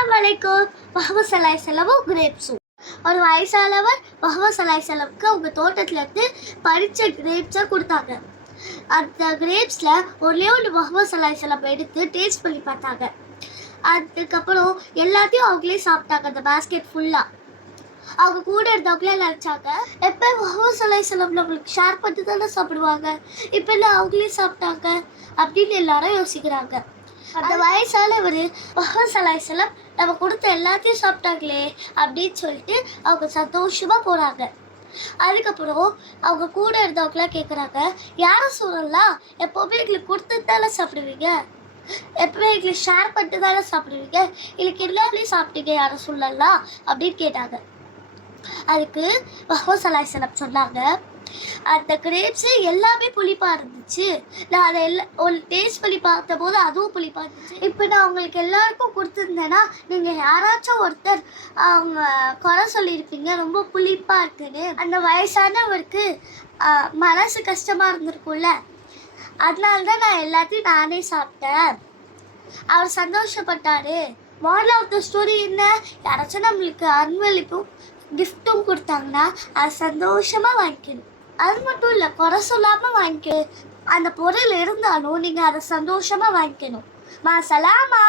அஸ்ஸலாமு அலைக்கும். முஹம்மது ஸல்லல்லாஹு அலைஹி வஸல்லம் கிரேப்ஸும். ஒரு வயசானவர் முஹம்மது ஸல்லல்லாஹு அலைஹி வஸல்லம்க்கு அவங்க தோட்டத்துலேருந்து பறித்த கிரேப்ஸை கொடுத்தாங்க. அந்த கிரேப்ஸில் ஒரே ஒன்று முஹம்மது ஸல்லல்லாஹு அலைஹி வஸல்லம் எடுத்து டேஸ்ட் பண்ணி பார்த்தாங்க. அதுக்கப்புறம் எல்லாத்தையும் அவங்களே சாப்பிட்டாங்க. அந்த பேஸ்கெட் ஃபுல்லாக அவங்க கூட இருந்தவங்களே நினச்சாங்க, எப்போ முஹம்மது ஸல்லல்லாஹு அலைஹி வஸல்லம் நம்மளுக்கு ஷேர் பண்ணி தானே சாப்பிடுவாங்க, இப்போ இல்லை அவங்களே சாப்பிட்டாங்க அப்படின்னு எல்லாரும் யோசிக்கிறாங்க. அந்த வயசானவர் முஹம்மது ஸல்லல்லாஹு அலைஹி வஸல்லம் நம்ம கொடுத்த எல்லாத்தையும் சாப்பிட்டாங்களே அப்படின்னு சொல்லிட்டு அவங்க சந்தோஷமாக போகிறாங்க. அதுக்கப்புறம் அவங்க கூட இருந்தவங்களாம் கேட்குறாங்க, யாரும் சொல்லலாம், எப்போவுமே எங்களுக்கு கொடுத்துட்டு தானே சாப்பிடுவீங்க, எப்பவுமே எங்களுக்கு ஷேர் பண்ணிட்டு தானே சாப்பிடுவீங்க, எனக்கு எல்லாமே சாப்பிட்டீங்க யாரும் சொல்லலாம் அப்படின்னு கேட்டாங்க. அதுக்கு முஹம்மது ஸல்லல்லாஹு அலைஹி வஸல்லம் சொன்னாங்க, அந்த கிரேப்ஸு எல்லாமே புளிப்பாக இருந்துச்சு, நான் அதை ஒரு டேஸ்ட் பண்ணி பார்த்தபோது அதுவும் புளிப்பாக இருந்துச்சு. இப்போ நான் உங்களுக்கு எல்லாருக்கும் கொடுத்துருந்தேன்னா நீங்கள் யாராச்சும் ஒருத்தர் அவங்க குறை சொல்லியிருப்பீங்க ரொம்ப புளிப்பாக இருக்குன்னு. அந்த வயசானவருக்கு மனசு கஷ்டமாக இருந்திருக்கும்ல, அதனால தான் நான் எல்லாத்தையும் நானே சாப்பிட்டேன். அவர் சந்தோஷப்பட்டார். மாரல் ஆஃப் த ஸ்டோரி என்ன, யாராச்சும் நம்மளுக்கு அன்பளிப்பும் கிஃப்ட்டும் கொடுத்தாங்கன்னா அது சந்தோஷமாக வாங்கிக்கணும். அது மட்டும் இல்லை, குறை சொல்லாமல் வாங்கிக்கணும். அந்த பொருள் இருந்தாலும் நீங்கள் அதை சந்தோஷமாக வாங்கிக்கணும். மா சலாமா.